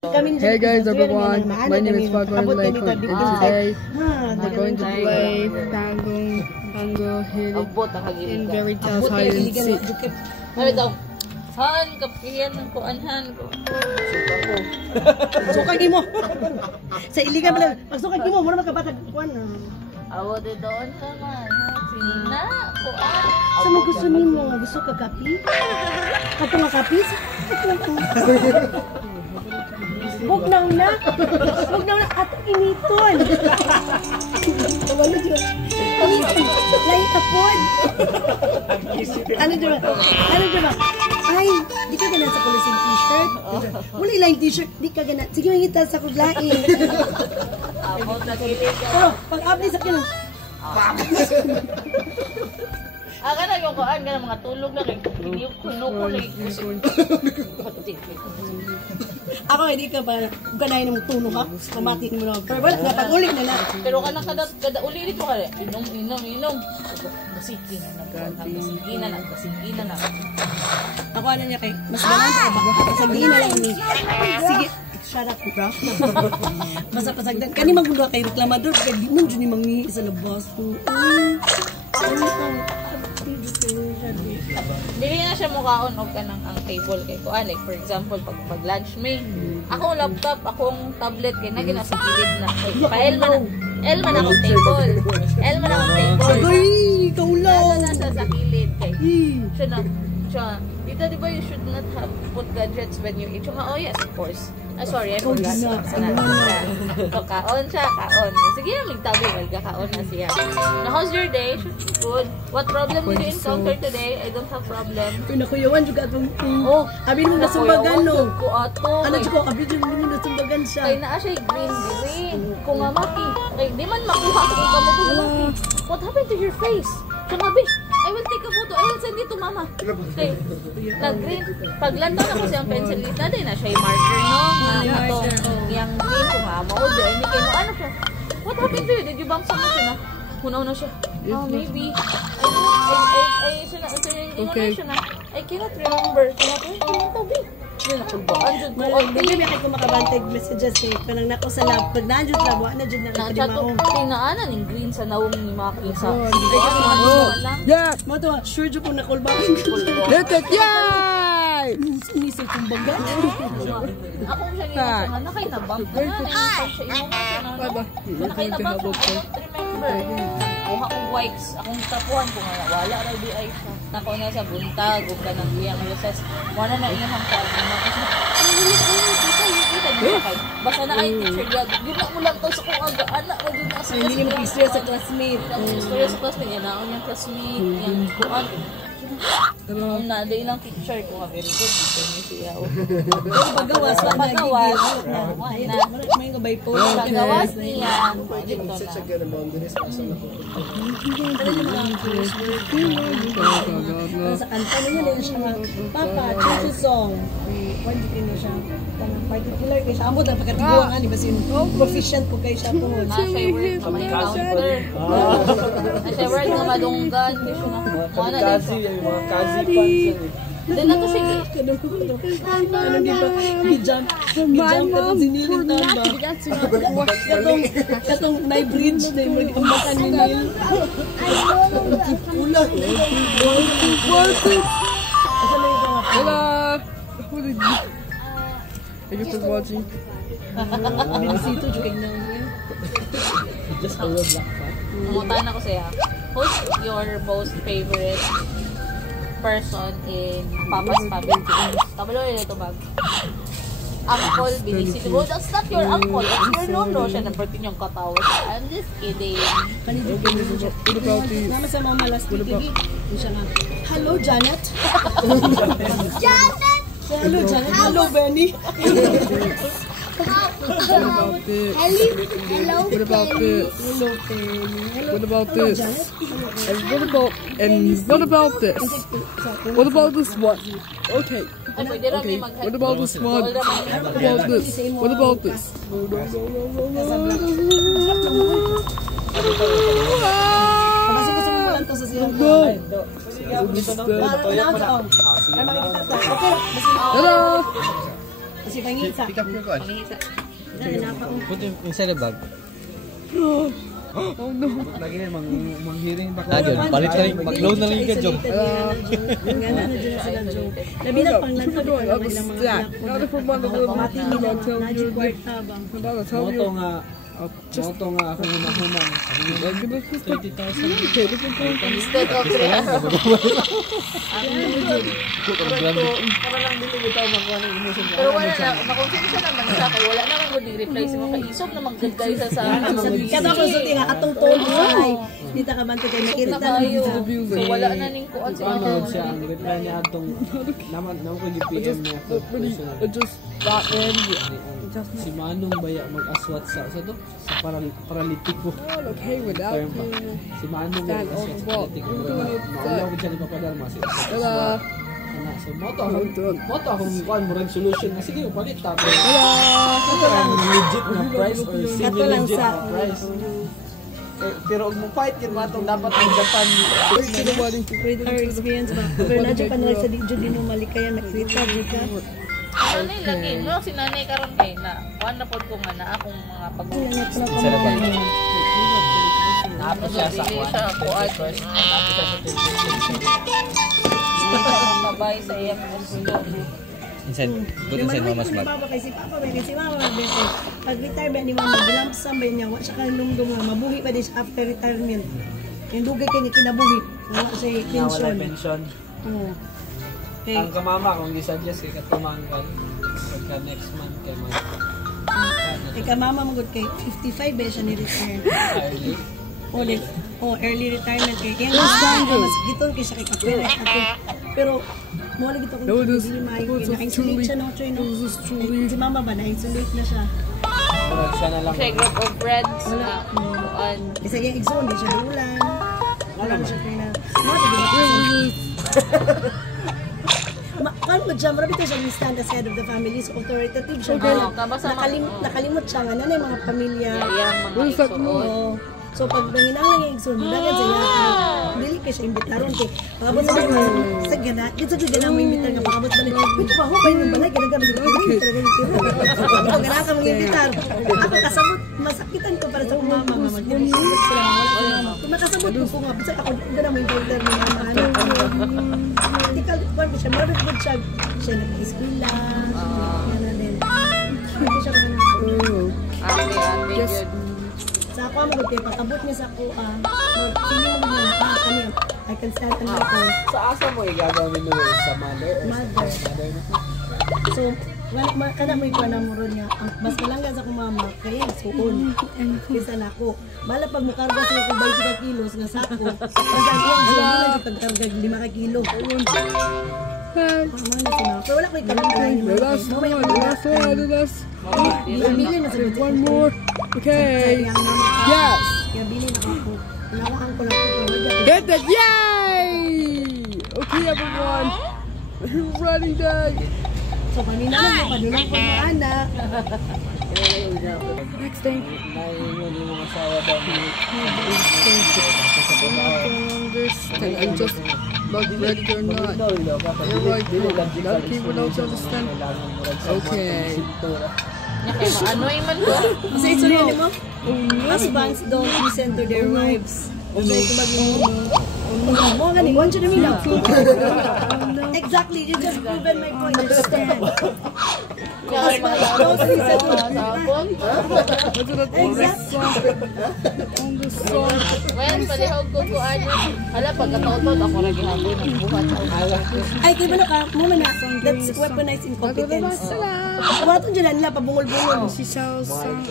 Hey guys everyone, my name is Fagwan Laikon and today we're going to play Tango Hill in Fairy Tales Hide and Seek. Ano daw? Han, kapihan ng kuanhan ko. Sukagi mo. Sa iligan pala. Pagsukagi mo, muna magkabatag kuan. Awo de doon ka man. Sina, kuan. Sa mo gusto nimo? Gusto ka kapi? Kato nga kapi? Bugnaw na. Bugnaw na. Ato initon. Tawalo dyan. Lain tapon. Ano dyan ba? Ano dyan ba? Ay, di ka ganun sa kulisin t-shirt? Wala ilang t-shirt, di ka ganun. Sige, mangita sa kuglain. Abot na kilig ka. Pero, pag-update sa kinang. Aga na yung kuan ka ng mga tulog na kay yung kuno ko like. Ako, hindi ka ba, ganahin ng tuno ka? Kamatik mo na. Pero wala, napag-ulit na na. Pero ka na kada ulit mo ka. Inom. Basigi na. Ako ano niya kay, mas ganun ka ba? Pasagin na lang ni. Sige, shut up, bro. Basta pasagdan. Kani magulo kay reklamador, kaya di mo dyan yung mangi sa labas. Dili na siya mukhaon og kanang ang table kay kuan like for example pag lunch may ako laptop akong tablet kay na gina sa gilid na L man akong table Ay, kaulaw. na sa gilid kay siya dito di ba you should not have put gadgets when you eat oh yes of course sorry I forgot so kaon siya sige magtabi magkakaon na siya now how's your day? Good. What problem did you encounter today? I don't have problem. Pinakuyawan juga itong abi mo nasumbagan no. Ano ko abi mo nasumbagan siya. Kay naa siya green. Kung maki, kay di man makuha ko kamo to maki. What happened to your face? Kamabi. I will take a photo. I will send it to mama. Okay. Nag-green. Paglantaw na ko siyang pencil list na din na siya yung marker no. Yang green ko nga mo. Hindi kayo ano siya. What happened to you? Did you bump someone na? Una siya. Oh, maybe. I cannot remember. Hindi may ako makabantag messages eh. Kanang nako sa lab. Pag na-adjust lab, na-adjust na nakalimaong. Tinaanan yung green sa nawong ni Maki sa. Yeah! Mo to, sure dyan kung nakulbakan ka. Let it yay! Sinisay kong baga. Ako siya niya sa nakay na bump na nakay na bump remember. Kung akong wipes, akong tapuan ko nga wala ra di ay siya. Nako na sa buntag ug kanang iyang recess. Wala na iyang hangtag. Basta na ay teacher gina mo lang to sa kung aga anak ra gyud na sa. Hindi mo istorya sa classmate. Istorya sa classmate yan naon yung classmate yang kuan. Pero na day lang picture ko nga very good dito ni siya. Pagawas na may gabay po. Pagawas niya. Sa kanta niya din siya Papa, Chuchu song. Why din niya siya? Particular kay siya. Amo ang pagkatiguan ani basin proficient po kay siya po. Nasa word pa may counter. Nasa word nga madunggan kay siya na. Ano din mga kazi fans. Then na to sige. Ano di ba? Gijam ka siniling tanda. Katong may bridge na yung magkambakan ni Neil. Ulat. Hello! Thank you for watching. Binisito juga na. Just a little black fat. Namutan ako siya. Who's your most favorite person in Papa's Family? Tabalo yun ito bag. Uncle Binisito. Oh, that's not your uncle. It's your lolo. Siya na birthday niyong katawa. I'm just kidding. What about the... Nama sa mga malas TV. Siya nga. Hello, Janet. Janet! Hello, Janet. Hello, Benny. What about this? Hello, What about this? Hello, Benny. What about this? And what about this? What about this one? Okay. Okay. What about this one? What about this? What about this? Kasi gusto mo lang to sa siya. Hello. Kasi pangisa. Pick up your gun. Put it inside the bag. Oh no. Lagi na manghiring pa ko. Ah, John, palit ka rin. Mag-load na lang ka, John. Nga na dyan sila, John. Labi na pang lanto, di ka naman ilang mga anak ko. Pamati nila, Najib Kwarta ba? Moto nga ako hunang-hunang. 30,000. Instead of 300. Para lang dito bitaw makuha ng emotion. Pero wala na, makonsensya naman sa akin. Wala naman ko di-reply sa mga kaisog na mag-gagay sa Kata ko sa tinga, atong told mo ay. Di ta ka man kayo nakita na tayo. So wala na ning kuan sa Ano mga. siya ang reply niya atong naman ko GPM niya. I just got in. Si Manong Baya mag-aswat sa to sa paralitiko. I'm okay without Term pa. you. Si Manong Stand mag-aswat on the sa wall. paralitiko. You're doing it. Maulaw ko siya ni Papadarma. Hello. So moto akong kuan mo rin solution na sige palit tapos. Hello. Legit na price or Kato lang semi-legit sa na price. Pero kung mo fight yun matong dapat ng Japan. her experience ba? Pero nadyo pa na sa didyo din mo malikaya nakrita dyo ka. Ano yung lagi? No, si nanay karon kay na. Kuan na pod ko nga na akong mga pag Langit na Inside the bag. Napos siya sa dili kuan. siya kuan. Napos siya sa Hindi siya makabay sa iyang gusto. Inside. Put inside mama's bag. Baba kay si Papa, kay si Mama, bete. Pag retire ba ni Mama, gilamsam ba niya, wa siya kalungdong nga, mabuhi pa din siya after retirement. Yung dugay kay niya kinabuhi, wala siya Nawala pension. pension. Oo. Okay. Ang kamama kung gi-suggest kay katumangkan pagka next month kay mag Ika Mama magod kay 55 ba siya ni-retire. early. Early retirement kay kaya mas giton kay siya kay kapera pero mo lagi to kung dili maayo kay na-isolate siya no choy no. Si Mama ba na-isolate na siya. Murag siya na lang. Siya group of friends na kuan. Isa yung exon di siya ulan. Wala siya kay na. Kan mo dyan, marami tayo siya stand as head of the family, so authoritative siya. Nakalimot siya nga, nanay mga pamilya. Yang mga isuot. Oo. So pag nanginang lang yung exon, dagan sa iya, dili ka siya imbitaron kay pakabot sa gana, dito sa gana mo imbitar nga pakabot ba nila, ito pa, hupay yung balay, ganagamit ko, talagang gana ka mga imbitar. Ako kasabot, masakitan ko para sa mama, mag-imbitar sila, wala ko mama. Kung makasabot ko nga, bisa ako, gana mo imbitar ng mama, medical department siya, marunod po siya nag-eskwila, yan na din. Hindi siya kung Ate, Yes. sa ako mo kay patabot niya sa ako sino mo na kani I can stand on my own Sa asa mo igagaw ni Noel sa mother or mother so kada mo ikaw na mo ron nga mas malanggan sa akong mama kaya suon kisa na ako bala pag mukarga sa ako 20 ka kilos nga sako kasi ako ang sila na pagkarga 5 ka kilo mama na sila pero wala ko ikaw The last one. The last one. The last. bili na sa One more. Okay. Yes. kaya bili na ako nawakan ko lang ito Get that. Yay! Okay, everyone. Running day. so kanina na padulang ko mo anak Next thing. Naingon yung mga asawa daw ni Understand. I'm just not ready or not. You're right, bro. A lot of people don't understand. Okay. Anoy man ko. Sa istorya mo, husbands don't listen to their wives. Kasi kumag mo nga ni, one siya namin Exactly, you just proven my point. Understand. Husbands don't listen to their wives. Exactly. On the song. Well, palihog ko ko ano. Hala, pagkataon ako na gihapon ng buhat. Ay, kaya ba ka, mo man na, that's weaponized incompetence. Kumatong dyan nila, pabungol-bungol. She sells some.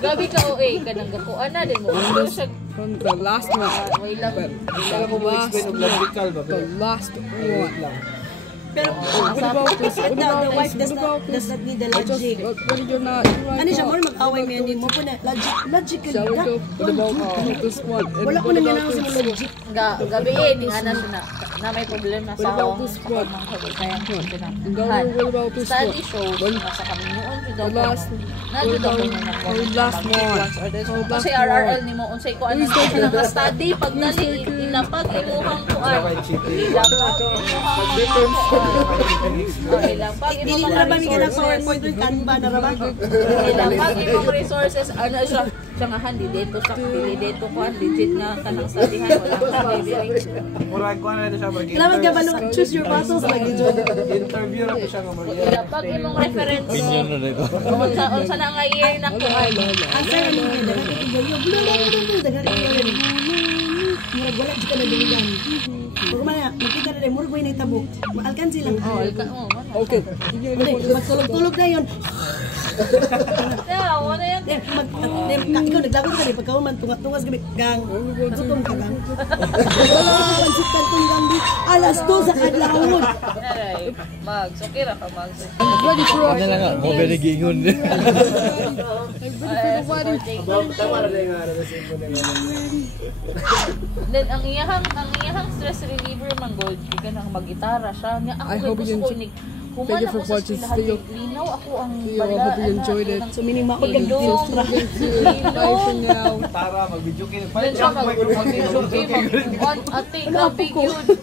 Gabi ka OA ka nang gakuan na din mo. Ano siya From the last one. way lang. Kala ko mo explain ng logical ba? The last one. lang. Pero, What about this? but What now, the about wife this? does What about not need the I just, logic. what you're not, you're right Ano siya, now. more mag-away mo yan, mo po na, logical, Shall we go? What about this one? And wala ko what na about nga sa this? logic. Gabi ning ana siya na may problema sa What about this one? kaya And then what about this one? study shows na sa kami noon si The last, Nadyo daw what mo na about the last one? Kasi RRL ni mo unsay ko ano siya nga study pag dali ilapag imuhang kuan. Ilapag imuhang ilapag Dili na ba niya na PowerPoint yung Canva na raman? ilapag imong resources ano siya siyangahan di dito kuan legit nga kanang studyhan wala ka dili. Murag ko na siya mag Kailangan ka ba nung choose your battles lagi dyan? interview ra po siya nga mag Ilapag imong reference. Opinion na dito. Unsa na nga year na kuan. Ang sa'yo ano yung dagat ikaw yung dagat ikaw yung murag wala di ka na duligan. Pag man makita na rin, murag may naitabo. Maalkansi lang. Okay. Magtulog-tulog na yun. Yeah, wala yan. Ikaw naglakot ka rin, pagka man tungas gabi, gang, tutong ka gang. Wala ako pansitan itong gang di, alas 2 sa kadlawon. Mags, okay ra ka Mags. Ready for Ano lang nga, mo very gingon. Then ang iyahang stress reliever man gold, di ka nang mag-gitara siya. Nga ako I kay hope gusto you ko enjoy- ni Thank human you for ako sa watching eskwelahan, Theo. linaw ako ang Theo, I hope you enjoyed it. So meaning makot kang Ilong. filstra. Bye for now. Tara mag-video kayo. Then siya mag-video game. Ate, gabi yun.